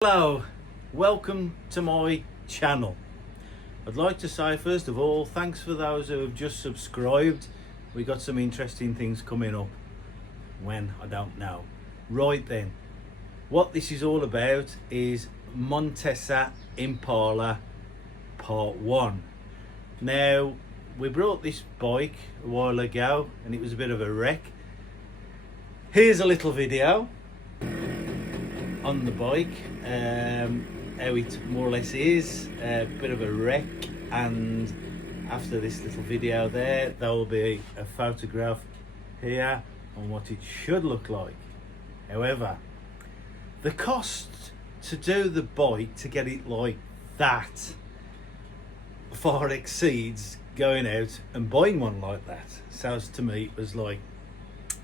Hello, welcome to my channel. I'd like to say first of all thanks for those who have just subscribed. We got some interesting things coming up. When, I don't know. Right then, what this is all about is Montesa Impala Part 1. Now, we brought this bike a while ago and it was a bit of a wreck. Here's a little video on the bike, how it more or less is, a bit of a wreck, and after this little video there will be a photograph here on what it should look like. However, the cost to do the bike, to get it like that, far exceeds going out and buying one like that. Sounds to me it was like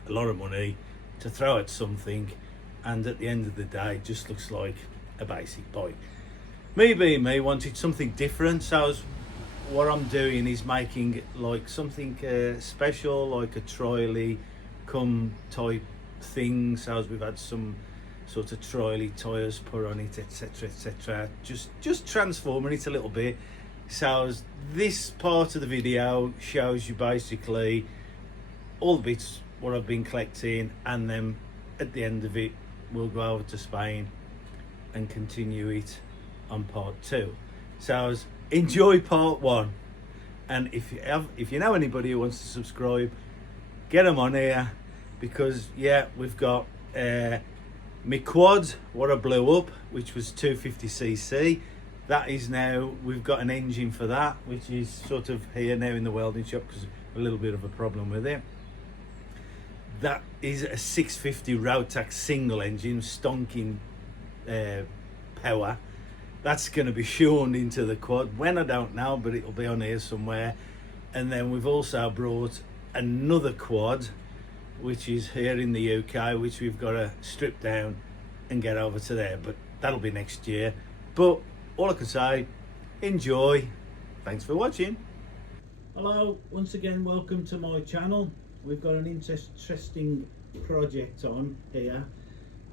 a lot of money to throw at something, and at the end of the day it just looks like a basic bike. Me being me, wanted something different, so what I'm doing is making like something special, like a trialy come type thing. So we've had some sort of trialy tyres put on it, etc, etc, just transforming it a little bit. So this part of the video shows you basically all the bits what I've been collecting, and then at the end of it we'll go over to Spain and continue it on part 2. So enjoy part 1, and if you know anybody who wants to subscribe, get them on here, because yeah, we've got my quad what I blew up, which was 250cc. that is now, we've got an engine for that, which is sort of here now in the welding shop because a little bit of a problem with it. That is a 650 Rotax single engine, stonking power. That's going to be shown into the quad. When, I don't know, but it'll be on here somewhere. And then we've also brought another quad, which is here in the UK, which we've got to strip down and get over to there. But that'll be next year. But all I can say, enjoy. Thanks for watching. Hello, once again, welcome to my channel. We've got an interesting project on here.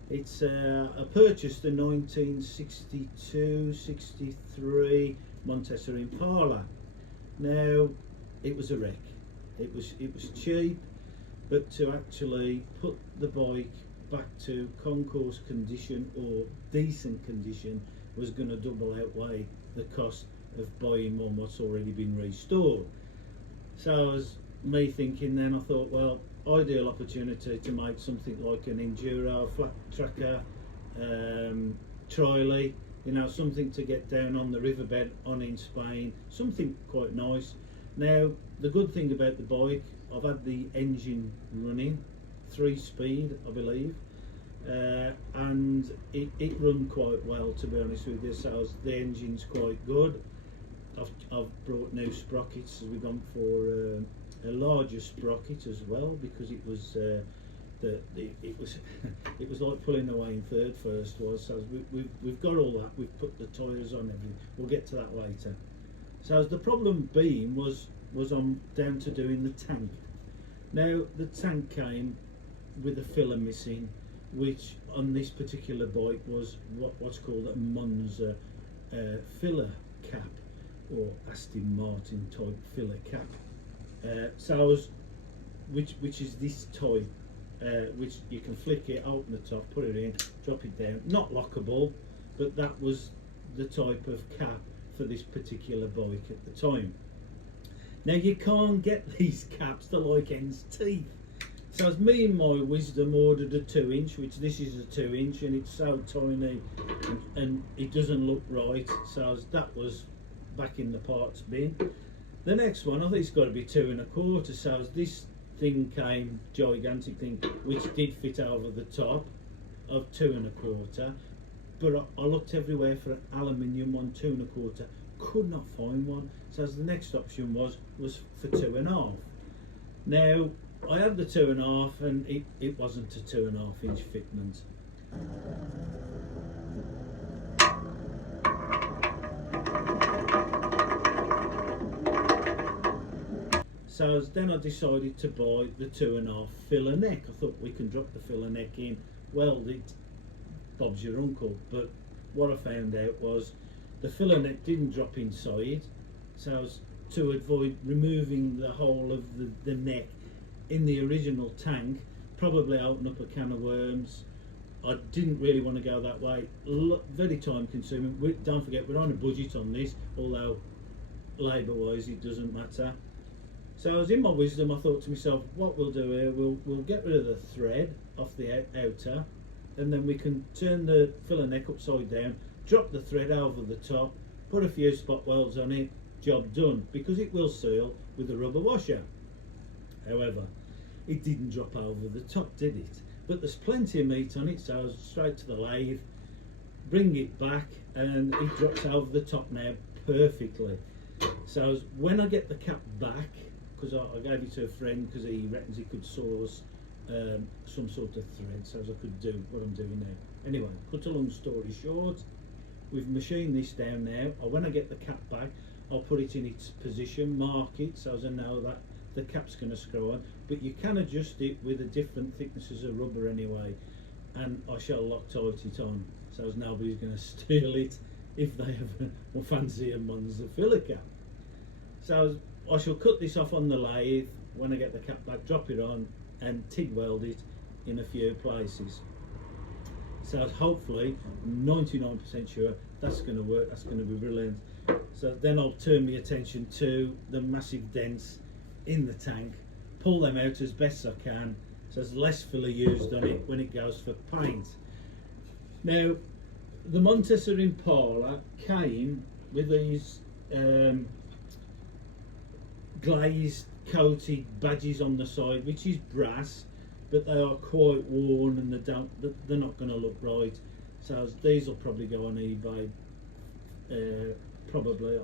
It's I purchased a 1962-63 Montesa Impala. Now, it was a wreck. It was cheap, but to actually put the bike back to concourse condition or decent condition was going to double outweigh the cost of buying one what's already been restored. So as me thinking, then I thought, well, ideal opportunity to make something like an enduro flat tracker trialy, you know, something to get down on the riverbed on in Spain, something quite nice. Now the good thing about the bike, I've had the engine running 3-speed I believe, and it run quite well, to be honest with you. So the engine's quite good. I've brought new sprockets, as we've gone for a larger sprocket as well, because it was it was like pulling away in third first was. So we've got all that. We've put the tyres on everything. We'll get to that later. So the problem being was I'm down to doing the tank. Now the tank came with a filler missing, which on this particular bike was what's called a Montesa filler cap, or Aston Martin type filler cap. Which is this type, which you can flick it, open the top, put it in, drop it down. Not lockable, but that was the type of cap for this particular bike at the time. Now you can't get these caps to like hen's teeth. So as me in my wisdom ordered a 2-inch, which this is a 2-inch, and it's so tiny and it doesn't look right. So that was back in the parts bin. The next one, I think it's got to be 2 1/4. So this thing came, gigantic thing, which did fit over the top of 2 1/4. But I looked everywhere for an aluminium on 2 1/4. Could not find one. So the next option was for 2 1/2. Now I had the 2 1/2, and it wasn't a 2 1/2 inch fitment. So then I decided to buy the 2 1/2 filler neck. I thought we can drop the filler neck in, weld it, Bob's your uncle. But what I found out was the filler neck didn't drop inside, so I was to avoid removing the whole of the neck in the original tank, probably open up a can of worms. I didn't really want to go that way. Very time consuming. Don't forget, we're on a budget on this, although labour wise it doesn't matter. So I was in my wisdom, I thought to myself, what we'll do here, we'll get rid of the thread off the outer, and then we can turn the filler neck upside down, drop the thread over the top, put a few spot welds on it, job done, because it will seal with a rubber washer. However, it didn't drop over the top, did it? But there's plenty of meat on it, so I was straight to the lathe, bring it back, and it drops over the top now perfectly. So when I get the cap back, because I gave it to a friend because he reckons he could source some sort of thread, so I could do what I'm doing now. Anyway, cut a long story short, we've machined this down now. When I get the cap back, I'll put it in its position, mark it, so as I know that the cap's going to screw on, but you can adjust it with a different thicknesses of rubber anyway, and I shall Loctite it on, so as nobody's going to steal it if they have a fancier Montesa filler cap. So I shall cut this off on the lathe when I get the cap back, drop it on and TIG weld it in a few places. So hopefully, 99% sure that's going to work, that's going to be brilliant. So then I'll turn my attention to the massive dents in the tank, pull them out as best I can, so there's less filler used on it when it goes for paint. Now, the Montesa Impala came with these glazed coated badges on the side, which is brass, but they are quite worn and they're not going to look right. So these will probably go on eBay, probably,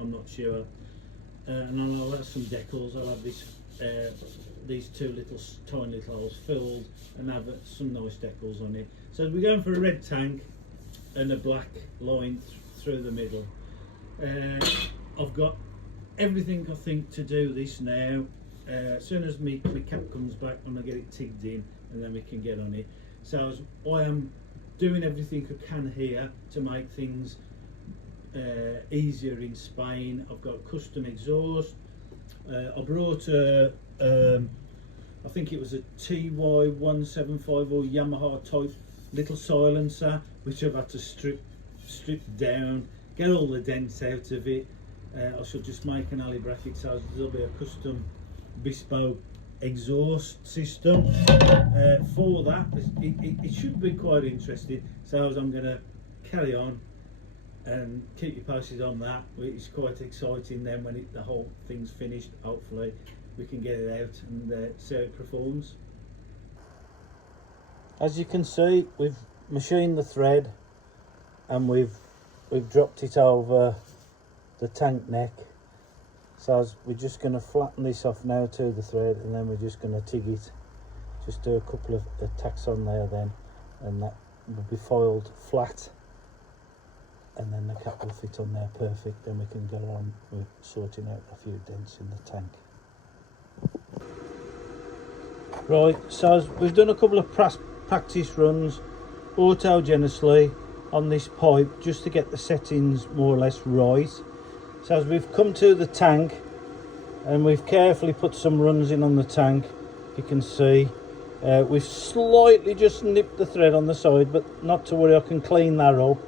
I'm not sure. And I'll have some decals. I'll have these two tiny little holes filled and have some nice decals on it. So we're going for a red tank and a black line through the middle. I've got everything I think to do this now. As soon as my cap comes back, I'm gonna get it tigged in and then we can get on it. So I am doing everything I can here to make things easier in Spain. I've got custom exhaust. I brought I think it was a TY175 or Yamaha type little silencer, which I've had to strip down, get all the dents out of it. I should just make an alley bracket, so there'll be a custom bespoke exhaust system for that. It should be quite interesting, so I'm going to carry on and keep you posted on that. It's quite exciting. Then when the whole thing's finished, hopefully we can get it out and see how it performs. As you can see, we've machined the thread and we've dropped it over the tank neck. So we're just going to flatten this off now to the thread, and then we're just going to TIG it. Just do a couple of tacks on there then, and that will be foiled flat, and then the cap will fit on there perfect. Then we can go on with sorting out a few dents in the tank. Right, so we've done a couple of practice runs autogenously on this pipe just to get the settings more or less right. So as we've come to the tank and we've carefully put some runs in on the tank, you can see we've slightly just nipped the thread on the side, but not to worry, I can clean that up.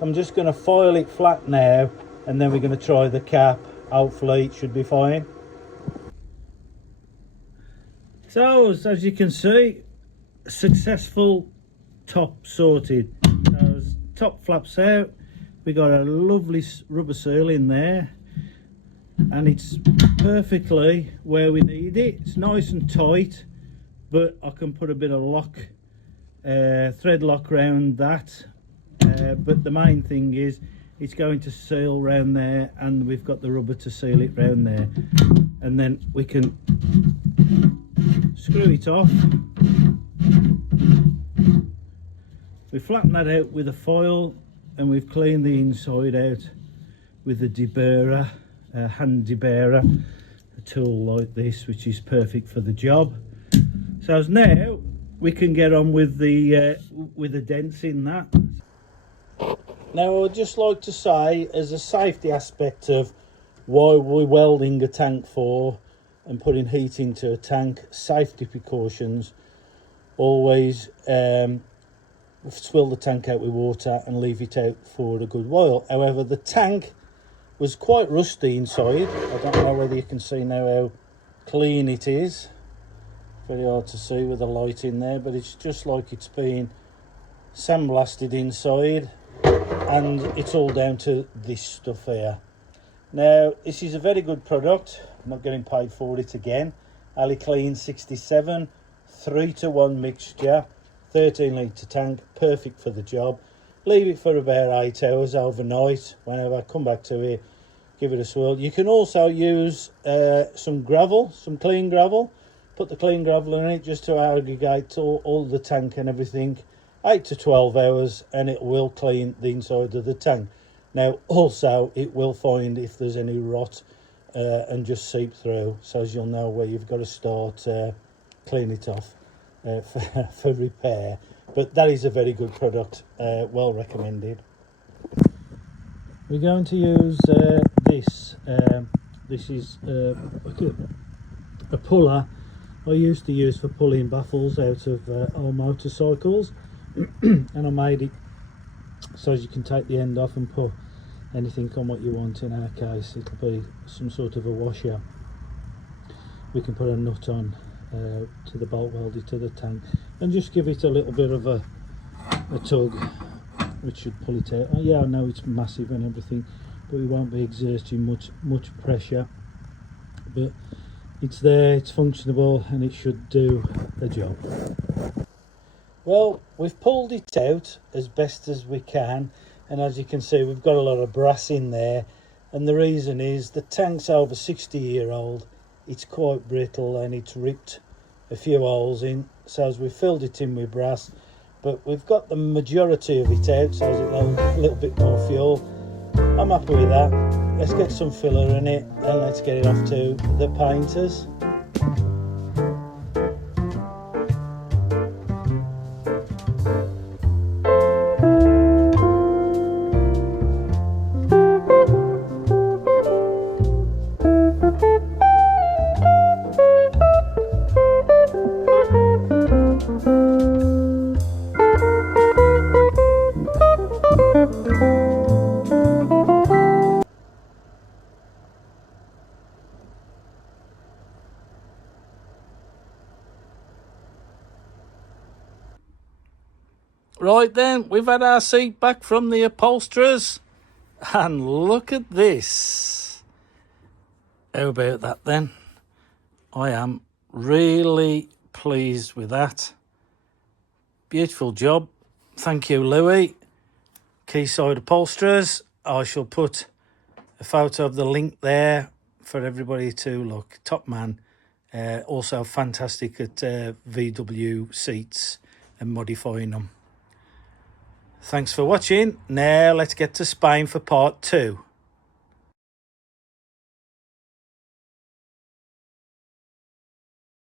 I'm just going to foil it flat now, and then we're going to try the cap. Hopefully it should be fine. So as you can see, successful top sorted. Top flaps out, we got a lovely rubber seal in there, and it's perfectly where we need it. It's nice and tight, but I can put a bit of lock, thread lock around that, but the main thing is it's going to seal round there, and we've got the rubber to seal it round there, and then we can screw it off. We flatten that out with a foil, and we've cleaned the inside out with a deburrer, a hand deburrer, a tool like this, which is perfect for the job. So as now we can get on with the dents in that. Now I'd just like to say, as a safety aspect of why we're welding a tank for and putting heat into a tank, safety precautions, always swill the tank out with water and leave it out for a good while. However, the tank was quite rusty inside. I don't know whether you can see now how clean it is. Very hard to see with the light in there, but it's just like it's been sandblasted inside, and it's all down to this stuff here. Now, this is a very good product. I'm not getting paid for it again. Ali Clean 67, 3-to-1 mixture, 13 litre tank, perfect for the job. Leave it for about 8 hours overnight. Whenever I come back to it, give it a swirl. You can also use some gravel, some clean gravel. Put the clean gravel in it just to aggregate all the tank and everything. 8 to 12 hours, and it will clean the inside of the tank. Now, also, it will find if there's any rot and just seep through, so as you'll know where you've got to start clean it off for repair. But that is a very good product, well recommended. We're going to use this. This is a puller I used to use for pulling baffles out of our motorcycles, and I made it so as you can take the end off and put anything on what you want. In our case, it'll be some sort of a washer. We can put a nut on to the bolt welded to the tank and just give it a little bit of a tug, which should pull it out. Oh, yeah, I know it's massive and everything, but we won't be exerting much pressure. But it's there, it's functionable, and it should do the job. Well, we've pulled it out as best as we can, and as you can see, we've got a lot of brass in there, and the reason is the tank's over 60-year-old. It's quite brittle and it's ripped a few holes in, so as we filled it in with brass, but we've got the majority of it out, so as it holds a little bit more fuel. I'm happy with that. Let's get some filler in it and let's get it off to the painters. Right then, we've had our seat back from the upholsterers, and look at this. How about that then? I am really pleased with that. Beautiful job. Thank you, Louis. Quayside Upholsterers. I shall put a photo of the link there for everybody to look. Top man. Also fantastic at VW seats and modifying them. Thanks for watching. Now let's get to Spain for part 2.